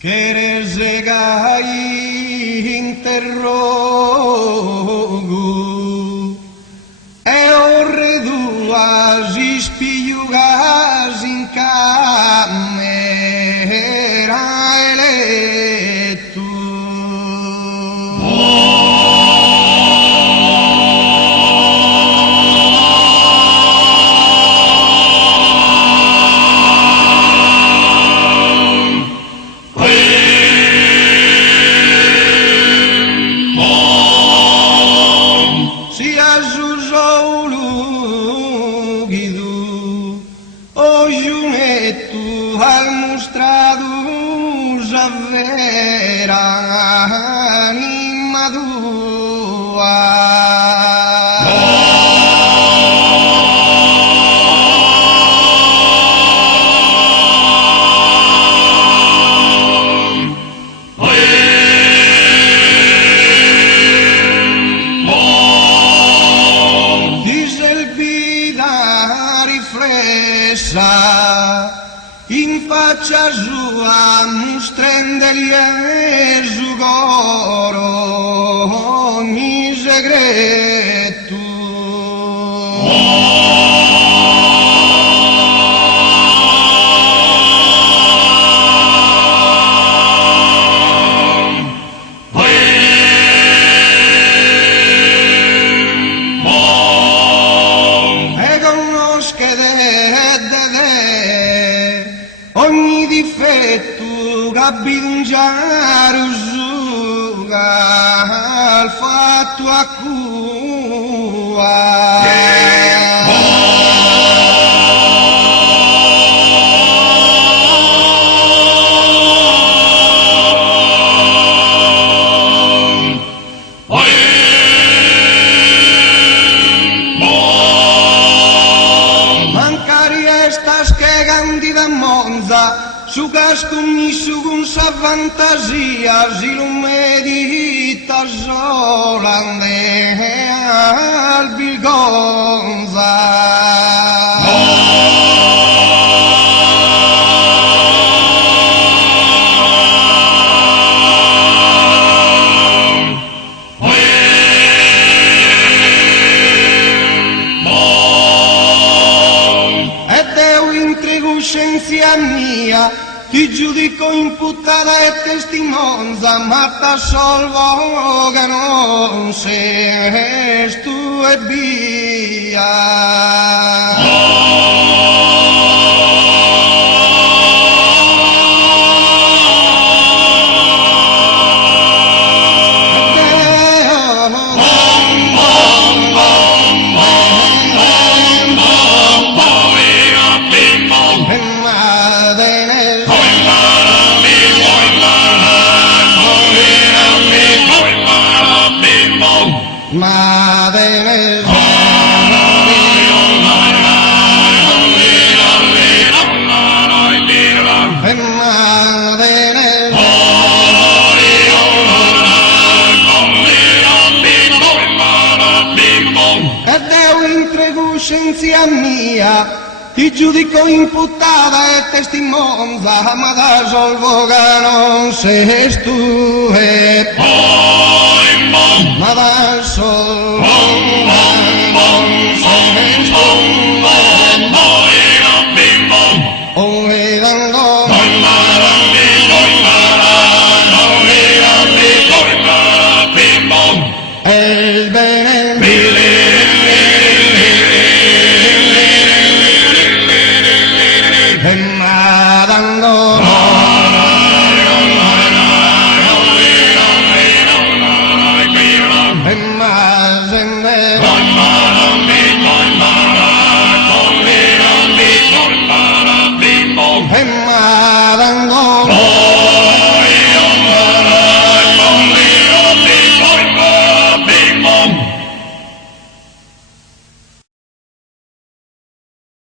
Queres regai interrogo e o reduas ispillugas in camera eletto. Al mostrados a ver anima tua. In faccia sua mostrandogli sugoro ogni segreto. E ogni difetto che bingiare usuga al fatto a estas que gandi da Monza, su cascugni su gunsa fantasias y lo medita solande al bilgonza. Scienza mia, ti giudico imputata e testimonza, ma t'assolvo che non sei tu e via. Madre scienza mia, ti giudico imputata e testimonza, ma da solvo che non sei tu e ma da solvo che non sei tu il bene Madango